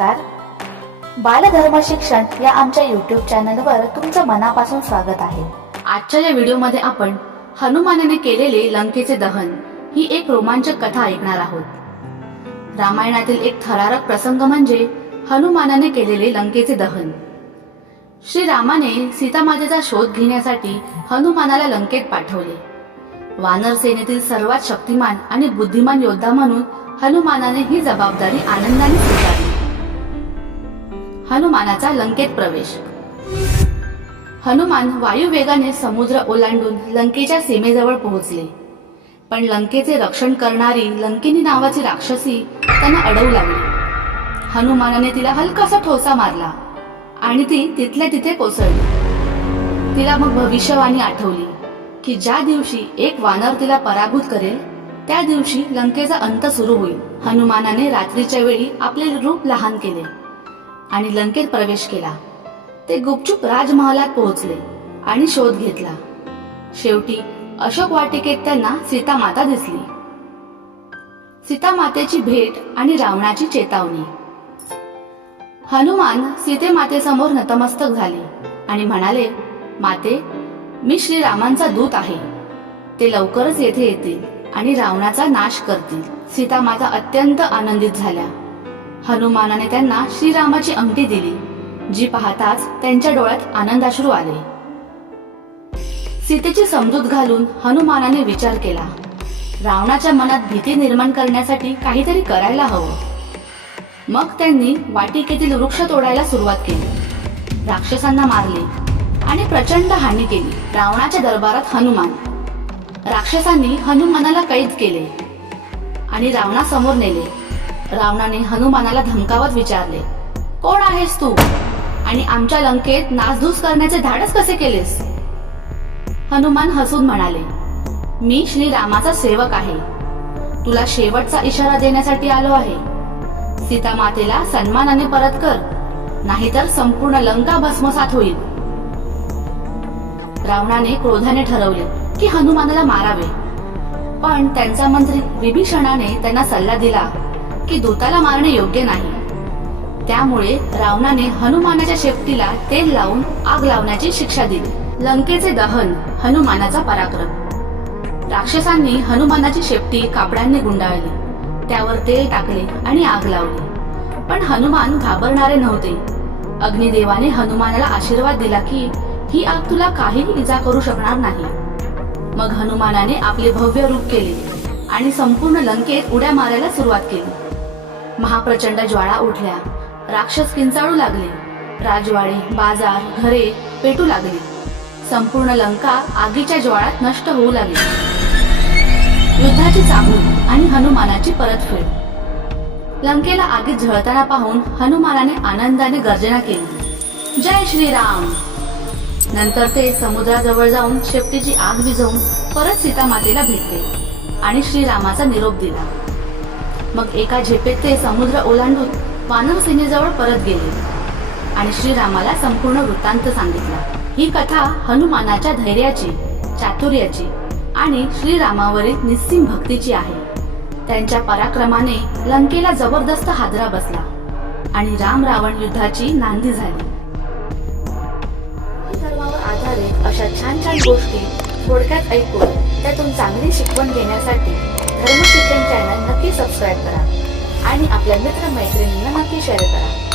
नमस्कार. बालधर्म शिक्षण या आमच्या युट्यूब चॅनलवर तुमचं मनापासून स्वागत आहे. आजच्या या व्हिडिओमध्ये आपण हनुमानाने केलेले लंकेचे दहन ही एक रोमांचक कथा ऐकणार आहोत. रामायणातील एक थरारक प्रसंग म्हणजे हनुमानाने केलेले लंकेचे दहन. श्रीरामाने सीतामातेचा शोध घेण्यासाठी हनुमानाला लंकेत पाठवले. वानर सेनेतील सर्वात शक्तिमान आणि बुद्धिमान योद्धा म्हणून हनुमानाने ही जबाबदारी आनंदाने स्वीकारली. हनुमानाचा लंकेत प्रवेश. हनुमान वायुवेगाने समुद्र ओलांडून लंकेच्या सीमेजवळ पोहोचले. पण लंकेचे रक्षण करणारी लंकिनी नावाची राक्षसी त्यांना अडवू लागली. हनुमानाने तिला हलकासा ठोसा मारला आणि ती तिथल्या तिथे कोसळली. तिला मग भविष्यवाणी आठवली की ज्या दिवशी एक वानर तिला पराभूत करेल त्या दिवशी लंकेचा अंत सुरू होईल. हनुमानाने रात्रीच्या वेळी आपले रूप लहान केले. आणि लंकेत प्रवेश केला. ते गुपचूप राजमहालात पोहोचले आणि शोध घेतला. शेवटी अशोक वाटिकेत त्यांना सीतामाता दिसली. सीतामातेची भेट आणि रावणाची चेतावणी. हनुमान सीतेमातेसमोर नतमस्तक झाले आणि म्हणाले माते मी श्रीरामांचा दूत आहे. ते लवकरच येथे येतील आणि रावणाचा नाश करतील. सीतामाता अत्यंत आनंदित झाल्या. हनुमानाने त्यांना श्रीरामाची अंगठी दिली जी पाहताच त्यांच्या डोळ्यात आनंदाश्रू आले. सीतेची समजूत घालून हनुमानाने विचार केला रावणाच्या मनात भीती निर्माण करण्यासाठी काहीतरी करायला हवं. मग त्यांनी वाटिकेतील वृक्ष तोडायला सुरुवात केली. राक्षसांना मारले आणि प्रचंड हानी केली रावणाच्या दरबारात हनुमान. राक्षसांनी हनुमानाला कैद केले आणि रावणासमोर नेले. रावणाने हनुमानाला धमकावत विचारले कोण आहेस तू? आणि आमच्या लंकेत नासधूस करण्याचे धाडस कसे केलेस? हनुमान हसून म्हणाले मी श्रीरामाचा सेवक आहे. तुला शेवटचा इशारा देण्यासाठी आलो आहे. सीता मातेला सन्मानाने परत कर नाहीतर संपूर्ण लंका भस्मसात होईल. रावणाने क्रोधाने ठरवले की हनुमानाला मारावे. पण त्यांचा मंत्री विभीषणाने त्यांना सल्ला दिला. की दूताला मारणे योग्य नाही. त्यामुळे रावणाने हनुमानाच्या शेपटीला तेल लावून आग लावण्याची शिक्षा दिली. लंकेचे दहन हनुमानाचा पराक्रम. राक्षसांनी हनुमानाची शेपटी कापडांनी गुंडाळली. त्यावर तेल टाकले आणि आग लावली. पण हनुमान घाबरणारे नव्हते. अग्निदेवाने हनुमानाला आशीर्वाद दिला की ही आग तुला काहीही इजा करू शकणार नाही. मग हनुमानाने आपले भव्य रूप केले आणि संपूर्ण लंकेत उड्या मारायला सुरुवात केली. महाप्रचंड ज्वाळा उठल्या. राक्षस किंचाळू लागले. राजवाडे बाजार घरे पेटू लागले. संपूर्ण लंका आगीच्या ज्वाळात नष्ट होऊ लागली. युद्धाची चाहूल आणि हनुमानाची परतफेड. लंकेला आगीत झळताना पाहून हनुमानाने आनंदाने गर्जना केली. जय श्रीराम! नंतर ते समुद्राजवळ जाऊन शेपटीची आग विझवून परत सीतामातेला भेटले आणि श्रीरामाचा निरोप दिला. मग एका झेपेत ते समुद्र ओलांडून वानर सेनेजवळ परत गेले. आणि श्रीरामाला संपूर्ण वृत्तांत सांगितला. ही कथा हनुमानाच्या धैर्याची चातुर्याची आणि श्रीरामावरील निस्सीम भक्तीची आहे. त्यांच्या पराक्रमाने लंकेला जबरदस्त हादरा बसला आणि राम रावण युद्धाची नांदी झाली. धर्मावर आधारित अशा छान छान गोष्टी थोडक्यात ऐकून त्यातून चांगली शिकवण घेण्यासाठी धर्म शिक्षण चॅनल नक्की सबस्क्राईब करा. आणि आपल्या मित्र मैत्रिणींना नक्की शेअर करा.